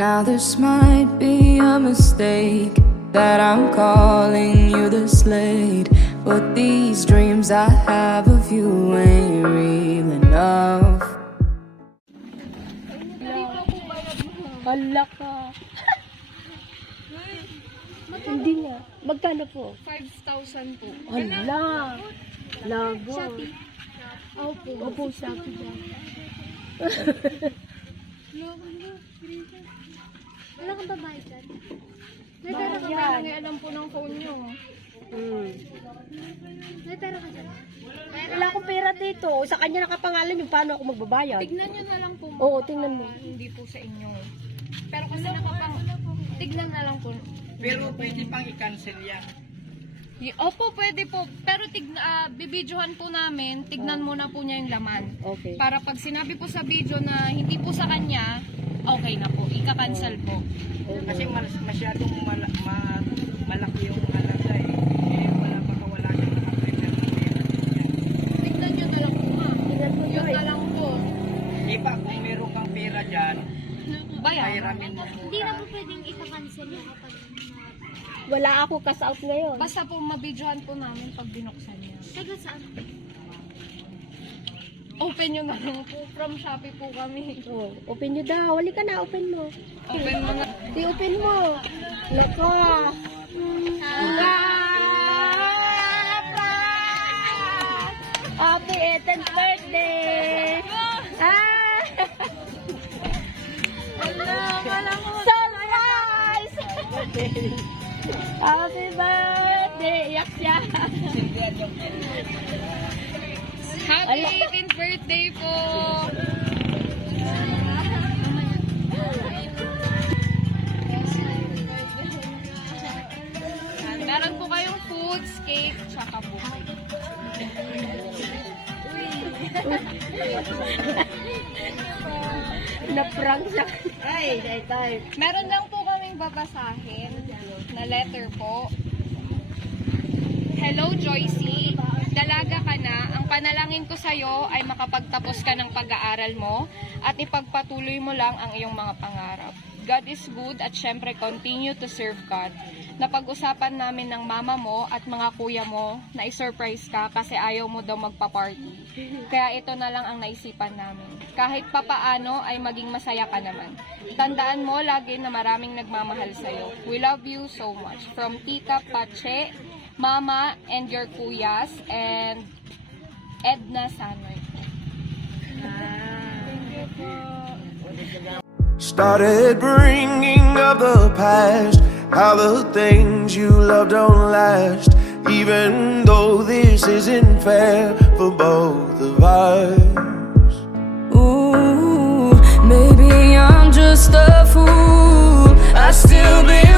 Now this might be a mistake, that I'm calling you the Slade, but these dreams I have of you ain't real enough. Hala ka. Hindi nga. Magkano po? 5,000 po. Hala. Lago. Opo. Opo, Shopee ba? Wala kang babayad dyan. May pera ka ba? May alam po ng phone nyo. May pera ka dyan. Wala akong pera dito. Sa kanya nakapangalan yung paano ako magbabayad. Tignan nyo na lang po. Oo, tingnan mo. Hindi po sa inyo. Pero kasi tignan na lang po. Pero pwede pang i-cancel yan. Opo, pwede po. Pero bibidyohan po namin, tignan muna po niya yung laman. Okay. Para pag sinabi po sa video na hindi po sa kanya, okay na po. Ika-cancel po. Kasi masyadong malaki yung halaga eh. Wala siyang nakaprepare na pera. Tignan nyo na lang po, ma. Tingnan mo Yun Joy. na lang po. Di ba kung meron kang pera dyan, Bayan. hiramin mo Hindi na muna. po pwedeng ika-cancel yung kapag Wala ako cash out ngayon. Basta po mabidyohan po namin pag binuksan niya. taga saan? Open nyo na lang po. From Shopee po kami. Oh, open nyo daw. Wali ka na, open mo. Open mo na. Di open mo. Loko. Happy 18th birthday! Ah! Surprise! Happy birthday! Iyak siya. Happy 18th birthday po! Meron po kayong foods, cake, tsaka buhay. Na-prank siya. Ay, tay. Meron lang po kaming babasahin na letter po. Hello, Joycey. Dalaga ka na. Ang panalangin ko sa'yo ay makapagtapos ka ng pag-aaral mo at ipagpatuloy mo lang ang iyong mga pangarap. God is good at syempre continue to serve God. Napag-usapan namin ng mama mo at mga kuya mo na i-surprise ka kasi ayaw mo daw magpa-party. Kaya ito na lang ang naisipan namin. Kahit papaano ay maging masaya ka naman. Tandaan mo lagi na maraming nagmamahal sa'yo. We love you so much. From Tita Pache, Mama, and your kuyas, and Edna Sanoy. Started bringing up the past, how the things you love don't last, even though this isn't fair for both of us. Ooh, maybe I'm just a fool. I still believe